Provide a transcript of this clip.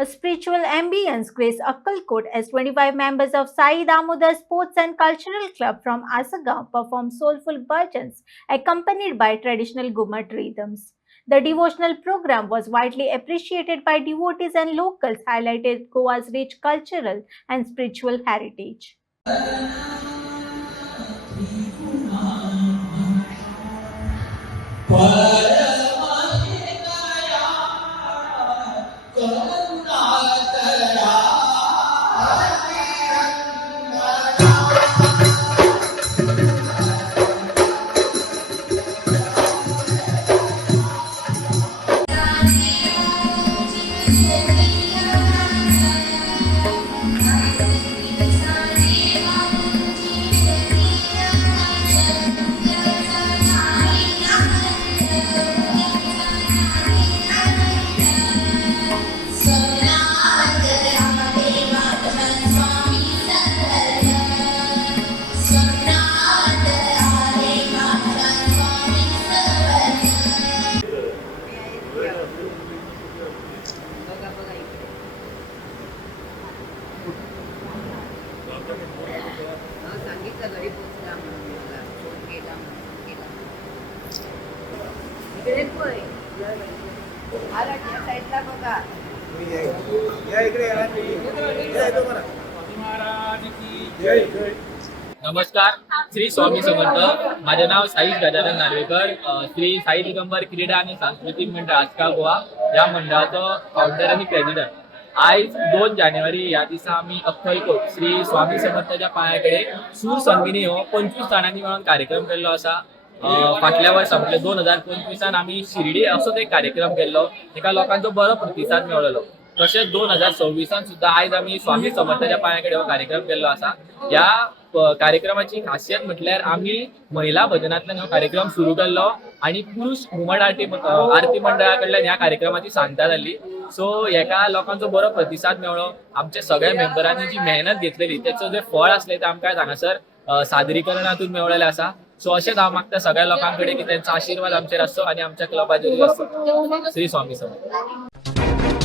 A spiritual ambience graced Akkalkot as 25 members of Sai Damodar Sports and Cultural Club from Asagaon performed soulful bhajans accompanied by traditional Ghumar rhythms. The devotional program was widely appreciated by devotees and locals, highlighted Goa's rich cultural and spiritual heritage. सांगितलं घरी पोहोचला म्हणून मला phone केला म्हणून केला इकडे पोय आला त्या साईडला बघा नमस्कार, श्री स्वामी समर्थ. माझे नाव साईश गजानन नार्वेकर. श्री साई दिगंबर क्रीडा आणि सांस्कृतिक मंडळ आसगाव गोवा या मंडळाचो फाउंडर आणि प्रेसिडेंट. आज 2 जानेवारी या दिसा आम्ही अक्कलकोट श्री स्वामी समर्थाच्या पायाकडे सूर संगिनी हो 25 जाणांनी मेळून कार्यक्रम केल्लो असा. फाटल्या वर्सा म्हणजे 2025 आम्ही शिर्डी असोच एक कार्यक्रम केल्लो, एका लोकांचो बरो प्रतिसाद मेळ्ळलो. तशेंच 2026 सुद्धा आज आम्ही स्वामी समर्थाच्या पायाकडे हो कार्यक्रम केल्लो असा. या कार्यक्रमाची खासियत म्हटल्यार आम्ही महिला भजनातल्यान हो कार्यक्रम सुरू केल्लो आणि पुरुष घुमट आरती मंडळा कडल्यान ह्या कार्यक्रमाची सांगता जाल्ली. सो हेका लोकांचो बरो प्रतिसाद मेळ्ळो. आमच्या सगळ्या मेंबरांनी जी मेहनत घेतलेली त्याचं जे फळ असले ते आमकां हांगासर सादरीकरणातून मेळ्ळेलें आसा. सो अशेंच हांव मागता सगळ्या लोकां कडेन की त्यांचा आशीर्वाद आमचेर आसचो आणि आमच्या क्लबाचेर आसचो. श्री स्वामी समर्थ.